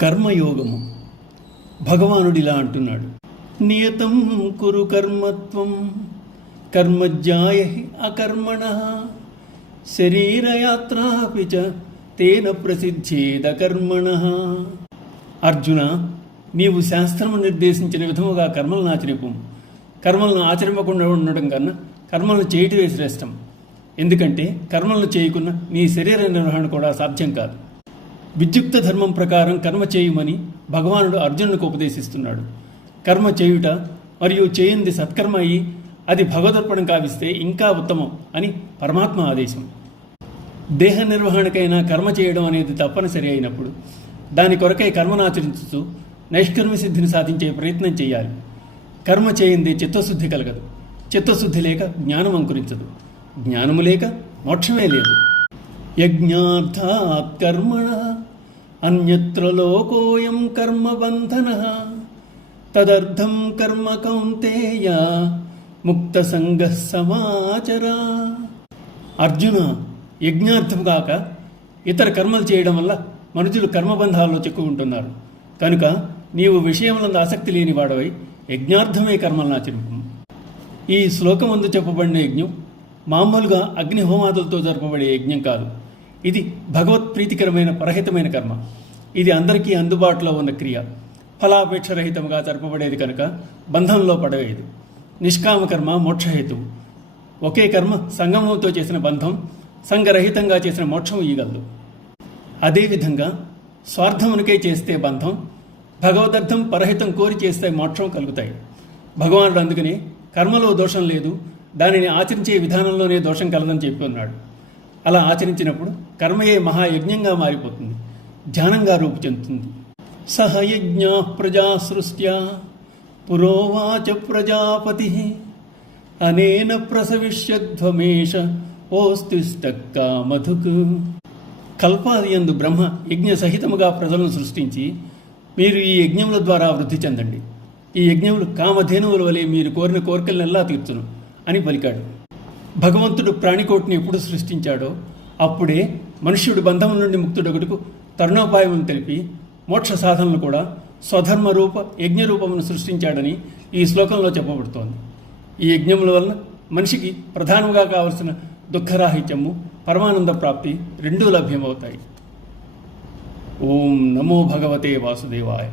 కర్మయోగము. భగవానుడిలా అంటున్నాడు, నియతం కురు కర్మత్వం కర్మజ్యాయ అకర్మణ శరీరయాత్రాపి చ తేన ప్రసిద్ధేద కర్మణ. అర్జున, నీవు శాస్త్రము నిర్దేశించిన విధముగా కర్మలను ఆచరింపు. కర్మలను ఆచరింపకుండా ఉండడం కన్నా కర్మలను చేయటమే శ్రేష్టం. ఎందుకంటే కర్మలను చేయకున్న నీ శరీర నిర్వహణ కూడా సాధ్యం కాదు. విద్యుక్త ధర్మం ప్రకారం కర్మ చేయమని భగవానుడు అర్జునుడికి ఉపదేశిస్తున్నాడు. కర్మ చేయుట మరియు చేయింది సత్కర్మ అయి అది భగవదర్పణం కావిస్తే ఇంకా ఉత్తమం అని పరమాత్మ ఆదేశం. దేహ నిర్వహణకైనా కర్మ చేయడం అనేది తప్పనిసరి అయినప్పుడు దాని కొరకై కర్మను ఆచరించుతూ నైష్కర్మ సిద్ధిని సాధించే ప్రయత్నం చేయాలి. కర్మ చేయింది చిత్తశుద్ధి కలగదు. చిత్తశుద్ధి లేక జ్ఞానం అంకురించదు. జ్ఞానము లేక మోక్షమే లేదు. యజ్ఞార్థాత్ కర్మణ అన్యత్ర లోకోయం కర్మబంధన తదర్థం కర్మ కౌంతేయ ముక్త సంగ సమాచర. అర్జున, యజ్ఞార్థం కాక ఇతర కర్మలు చేయడం వల్ల మనుషులు కర్మబంధాల్లో చిక్కుకుంటున్నారు. కనుక నీవు విషయములందు ఆసక్తి లేని వాడవై యజ్ఞార్థమే కర్మలను ఆచరింపు. ఈ శ్లోకమందు చెప్పబడిన యజ్ఞం మామూలుగా అగ్నిహోమాదులతో జరపబడే యజ్ఞం కాదు. ఇది భగవత్ ప్రీతికరమైన పరహితమైన కర్మ. ఇది అందరికీ అందుబాటులో ఉన్న క్రియ. ఫలాపేక్షరహితంగా జరపబడేది కనుక బంధంలో పడవేది. నిష్కామ కర్మ మోక్షహేతువు. ఒకే కర్మ సంగమంతో చేసిన బంధం సంగరహితంగా చేసిన మోక్షం ఇయ్యగలదు. అదేవిధంగా స్వార్థమునికై చేస్తే బంధం, భగవదర్థం పరహితం కోరి చేస్తే మోక్షం కలుగుతాయి. భగవానుడు అందుకని కర్మలో దోషం లేదు, దానిని ఆచరించే విధానంలోనే దోషం కలదని చెప్పి ఉన్నాడు. అలా ఆచరించినప్పుడు కర్మయే మహాయజ్ఞంగా మారిపోతుంది, ధ్యానంగా రూపు చెందుతుంది. సహయజ్ఞ ప్రజా సృష్ట్యా పురోవాచ ప్రజాపతి అనేన ప్రసవిష్యధ్వమేష ఓస్తిష్టక్క మధుకు. కల్పాదియందు బ్రహ్మ యజ్ఞ సహితముగా ప్రజలను సృష్టించి మీరు ఈ యజ్ఞముల ద్వారా వృద్ధి చెందండి. ఈ యజ్ఞములు కామధేనువుల వలె మీరు కోరిన కోరికలనెల్లా తీర్చును అని పలికాడు. భగవంతుడు ప్రాణికోటిని ఎప్పుడు సృష్టించాడో అప్పుడే మనుష్యుడు బంధం నుండి ముక్తుడొకటుకు తరుణోపాయమును తెలిపి మోక్ష సాధనలు కూడా స్వధర్మ రూప యజ్ఞరూపమును సృష్టించాడని ఈ శ్లోకంలో చెప్పబడుతోంది. ఈ యజ్ఞముల వలన మనిషికి ప్రధానంగా కావలసిన దుఃఖరాహిత్యము, పరమానంద ప్రాప్తి రెండూ లభ్యమవుతాయి. ఓం నమో భగవతే వాసుదేవాయ.